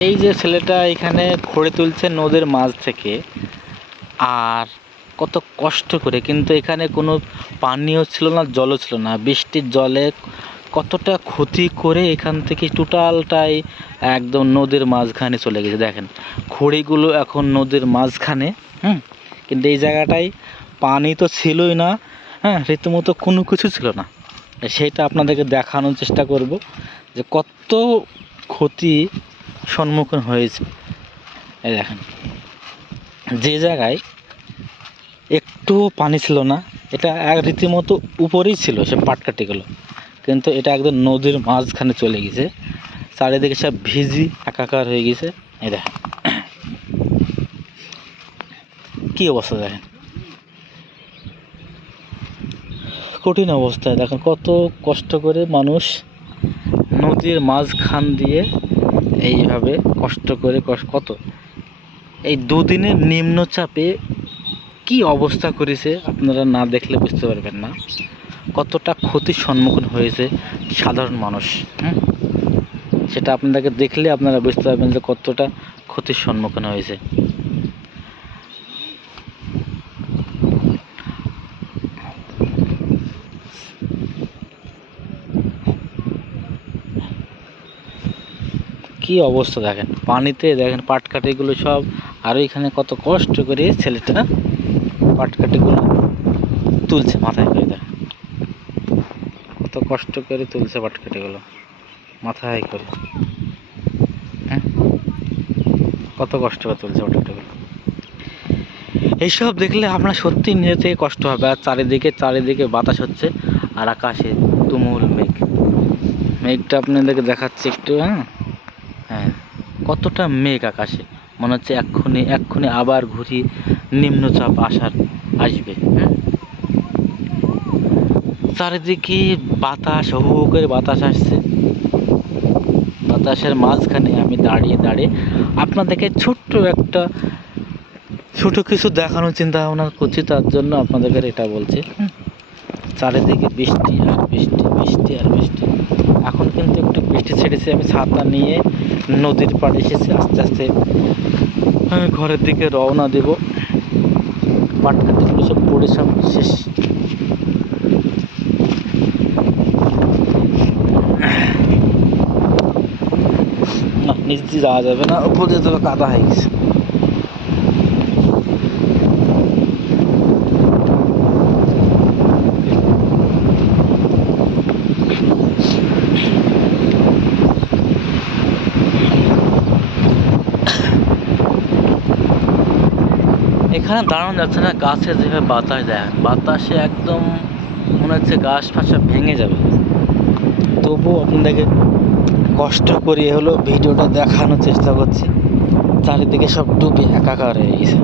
এই যে ছেলেটা এখানে খড়ে তুলছে নদীর মাঝ থেকে, আর কত কষ্ট করে, কিন্তু এখানে কোনো পানিও ছিল না, জলও ছিল না। বৃষ্টির জলে কতটা ক্ষতি করে এখান থেকে টোটালটাই একদম নদীর মাঝখানে চলে গেছে। দেখেন, খড়িগুলো এখন নদীর মাঝখানে, হুম? কিন্তু এই জায়গাটায় পানি তো ছিলই না হ্যাঁ? রীতিমতো কোনো কিছু ছিল না। সেটা আপনাদেরকে দেখানোর চেষ্টা করব যে কত ক্ষতি সম্মুখীন হয়েছে। এই দেখেন। যে জায়গায় একটুও পানি ছিল না, এটা এক রীতিমতো উপরেই ছিল সে পাটকাঠিগুলো কিন্তু এটা একদম নদীর মাঝখানে চলে গেছে। চারিদিকে সব ভিজি, একাকার হয়ে গেছে। এই দেখেন। কি অবস্থা দেখেন? কঠিন অবস্থায় দেখেন কত কষ্ট করে মানুষ নদীর মাঝখান দিয়ে এইভাবে কষ্ট করে কত? এই দুদিনের নিম্নচাপে কি অবস্থা করেছে আপনারা না দেখলে বুঝতে পারবেন না। কতটা ক্ষতির সম্মুখীন হয়েছে সাধারণ মানুষ? সেটা আপনাদেরকে দেখলে আপনারা বুঝতে পারবেন যে কতটা ক্ষতির সম্মুখীন হয়েছে। কি অবস্থা দেখেন? পানিতে দেখেন পাটকাঠিগুলো সব, আর এখানে কত কষ্ট করে ছেলেটা পাটকাঠিগুলো তুলছে মাথায় করে দেখেন। কত কষ্ট করে তুলছে পাটকাঠিগুলো মাথায় করে। হ্যাঁ? কত কষ্ট করে তুলছে পাটকাঠিগুলো। এইসব দেখলে আপনার সত্যি নিজে থেকে কষ্ট হবে, আর চারিদিকে চারিদিকে বাতাস হচ্ছে আর আকাশে তুমুল মেঘ। মেঘটা আপনাদেরকে দেখাচ্ছি একটু হ্যাঁ হ্যাঁ? কতটা মেঘ আকাশে? মনে হচ্ছে এক্ষুনি এক্ষুনি আবার ঘুরি নিম্নচাপ আসার আসবে হুম? চারিদিকে বাতাস, হু করে বাতাস আসছে। বাতাসের মাঝখানে আমি দাঁড়িয়ে দাঁড়িয়ে আপনাদেরকে ছোট্ট একটা, ছোট কিছু দেখানোর চিন্তা ভাবনা করছি, তার জন্য আপনাদেরকে এটা বলছি। চারিদিকে বৃষ্টি আর বৃষ্টি বৃষ্টি আর বৃষ্টি। এখন কিন্তু একটু বৃষ্টি ছেড়েছে, আমি ছাতা নিয়ে নদীর পাড়ে এসেছি, আস্তে আস্তে ঘরের দিকে রওনা দেব। পাটকাটিগুলো সব পড়ে সব শেষ। না দিয়ে যাওয়া যাবে না, উপর দিয়ে তো কাদা হয়ে গেছে। এখানে দাঁড়ানো যাচ্ছে না, গাছে যেভাবে বাতাস দেয়। বাতাসে একদম মনে হচ্ছে গাছ ফাঁসা ভেঙে যাবে। তবুও আপনাদেরকে কষ্ট করিয়ে হলো ভিডিওটা দেখানোর চেষ্টা করছি। চারিদিকে সব ডুবে, একাকার হয়ে গেছে।